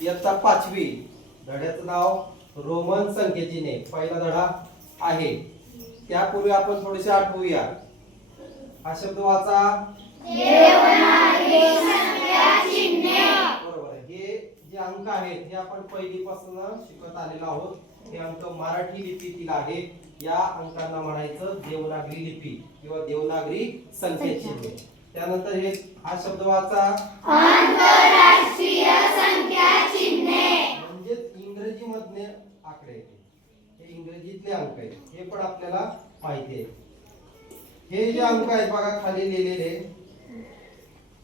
इयत्ता पाचवी धड्याचं नाव रोमन संख्येचीने पहिला धडा आहे. त्यापूर्वी आपण थोडेसे आठवूया हा शब्द वाचा. बरोबर आहे. हे जे अंक आहेत हे आपण पहिलीपासून शिकत आलेलो आहोत. हे अंक मराठी लिपीतील आहे. या अंकांना म्हणायचं देवनागरी लिपी किंवा देवनागरी संख्येची त्यानंतर हे हा शब्द वाचा. म्हणजेच इंग्रजी मधले आकडे. हे इंग्रजीतले अंक आहेत. हे पण आपल्याला माहिती आहे. हे जे अंक आहेत बघा खाली लिहिलेले.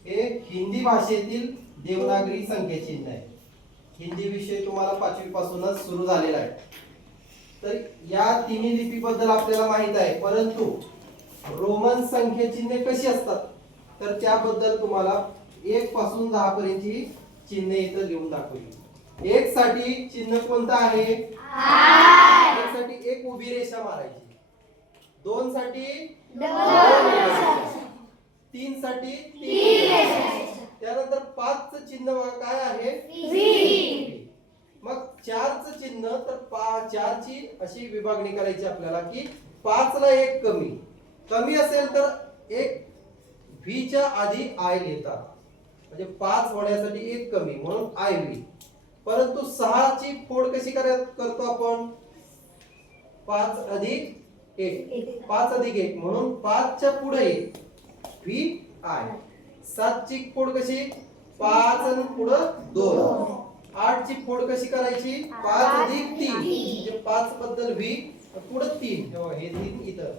हे हिंदी भाषेतील देवनागरी संख्येचिन्ह आहे. हिंदी विषय तुम्हाला पाचवी पासूनच सुरू झालेला आहे. तर या तिन्ही लिपीबद्दल आपल्याला माहीत आहे. परंतु रोमन संख्येचिन्हे कशी असतात? तर त्याबद्दल तुम्हाला एक पासून दहा पर्यंतची चिन्हे इथं लिहून दाखवली. एक साठी चिन्ह कोणतं आहे? एक साठी एक उभी रेषा मारायची. दोन साठी. तीन साठी. त्यानंतर पाचचं चिन्ह काय आहे? मग चारचं चिन्ह तर चारची अशी विभागणी करायची आपल्याला की पाच ला एक कमी. कमी असेल तर एक व्हीच्या आधी आय लिहितात. म्हणजे पाच होण्यासाठी एक कमी म्हणून आय व्ही परंतु सहाची फोड कशी करा करतो आपण? पाच अधिक एक. पाच अधिक एक म्हणून पाचच्या पुढे एक. V I. सातची फोड कशी? पाच आणि पुढं दोन. आठची फोड कशी करायची? पाच अधिक तीन. म्हणजे पाच बद्दल व्ही पुढं तीन. हे तीन इथं.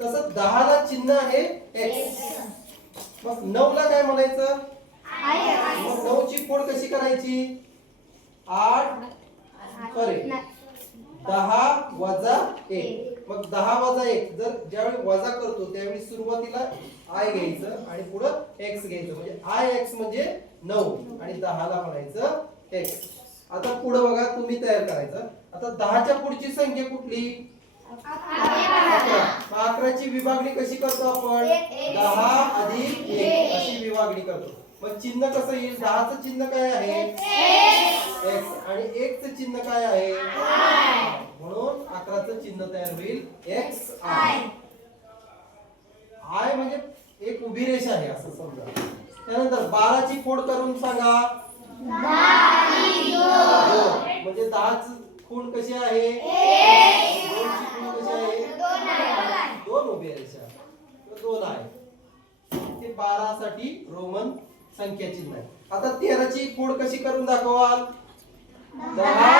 तसं दहाला चिन्ह आहे एक्स नऊ ला काय म्हणायचं? मग नऊची फोड कशी करायची? आठ सॉरी दहा वजा एक. मग दहा वजा एक जर ज्यावेळी वजा करतो त्यावेळी सुरुवातीला आय घ्यायचं आणि पुढं एक्स घ्यायचं. म्हणजे आय एक्स म्हणजे नऊ. आणि दहाला म्हणायचं एक्स आता पुढं बघा तुम्ही तयार करायचं. आता दहाच्या पुढची संख्या कुठली? अकराची विभागणी कशी करतो आपण? दहा अधिक एक अशी विभागणी करतो. मग चिन्ह कसं येईल? दहाचं चिन्ह काय आहे? एक्स आणि एकचं चिन्ह काय आहे? म्हणून अकराचं चिन्ह तयार होईल. X I. आय म्हणजे एक उभी रेषा आहे असं समजा. त्यानंतर बाराची फोड करून सांगा. म्हणजे दहाच खूण कशी आहे? दोनची खूण कशी आहे? दोन उभ्या रेषा दोन आहे. ते बारा साठी रोमन संख्या चिन्ह आहे. आता तेराची खूण कशी करून दाखवाल? दहा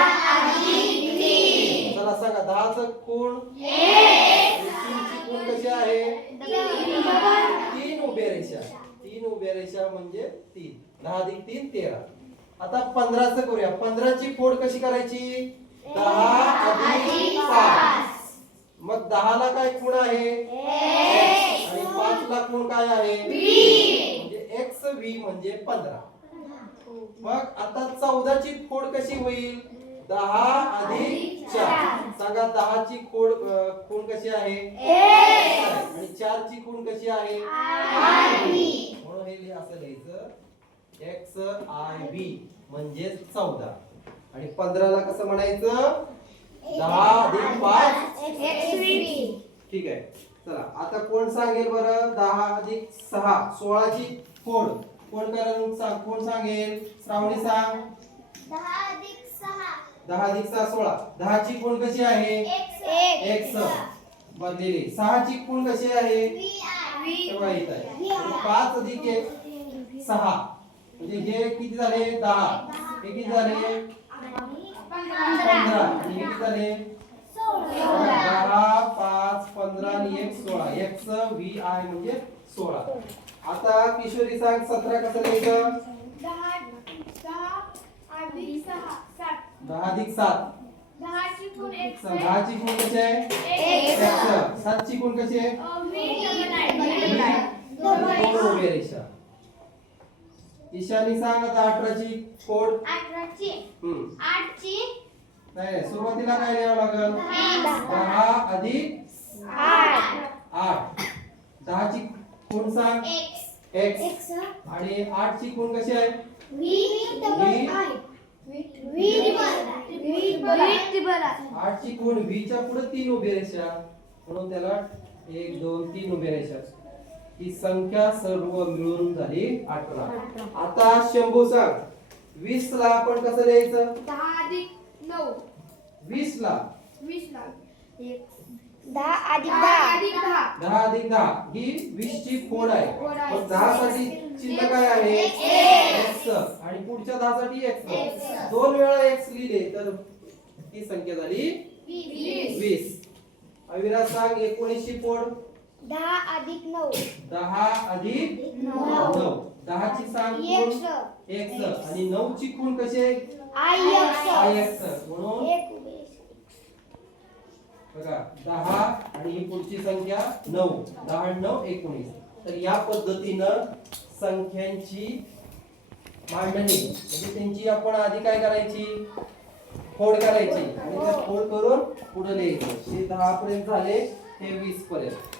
चला सांगा दहाच खूण तीनची खूण कशी आहे? तीन उभ्या रेषा. तीन उभ्या रेषा म्हणजे तीन. दहा अधिक तीन तेरा. आता पंधराचं करूया. पंधराची फोड कशी करायची? दहा अधिक पाच. मग दहाला काय खूण आहे. आणि पाच ला खूण काय आहे? म्हणजे एक्स व्ही म्हणजे पंधरा. मग आता चौदाची खोड कशी होईल? दहा अधिक चार. सांगा दहाची खोड खूण कशी आहे? आणि चारची खूण कशी आहे? म्हणून हे असं लिहायचं. X I B. म्हणजे चौदा. आणि पंधराला कसं म्हणायचं? दहा अधिक पाच. ठीक आहे. चला आता कोण सांगेल बरं? दहा अधिक सहा. सोळाची फोड कोण कारण सांग? कोण सांगेल? श्रावणी सांग. दहा अधिक सहा. सोळा. दहाची कोण कशी आहे? एक्स बदलेली सहाची कोण कशी आहे? आहे. आणि पाच अधिक एक सहा. म्हणजे हे किती झाले? दहा. हे किती झाले? पंधरा. किती झाले? दहा पाच पंधरा आणि एक सोळा. एक्स व्ही आय म्हणजे सोळा. आता किशोरी सांग सतरा कसं लिहायचं? दहा अधिक सात. दहाची कोण कशी आहे? X. सातची कोण कशी आहे? दोन उभ्या रेषा. ईशानी सांग आता अठराची कोड. अठराची. हम्म. आठची. नाही नाही, सुरुवातीला काय लिहावं लागल? दहा. अधिक आठ. दहाची कोण सांग? एक्स. आणि आठची कोण कशी आहे? व्ही आठची कोण? व्हीच्या पुढे तीन उभे रेषा. म्हणून त्याला एक दोन तीन उभे रेषा. ही संख्या सर्व मिळून झाली अठरा. आता शंभू सांग वीस ला आपण कसं लिहायचं? दहा अधिक नऊ. वीस ला वीस ला एक. दहा अधिक दहा दहा. अधिक दहा. दहा अधिक दहा ही वीस ची खोड आहे. पण दहा साठी चिन्ह काय आहे? एक्स आणि पुढच्या दहा साठी एक्स दोन वेळा एक्स लिहिले तर ती संख्या झाली वीस. वीस. अविराज सांग एकोणीसची कोड दहा अधिक नऊ. दहा अधिक नऊ. दहाची सांग एक्स आणि नऊ ची खूण कशी आहे? म्हणून? एक बघा दहा आणि ही पुढची संख्या नऊ. दहा नऊ एकोणीस. तर या पद्धतीनं संख्यांची मांडणी म्हणजे त्यांची आपण आधी काय करायची? फोड करायची. आणि ते फोड करून पुढे लिहायचं. ते दहा पर्यंत झाले ते वीस पर्यंत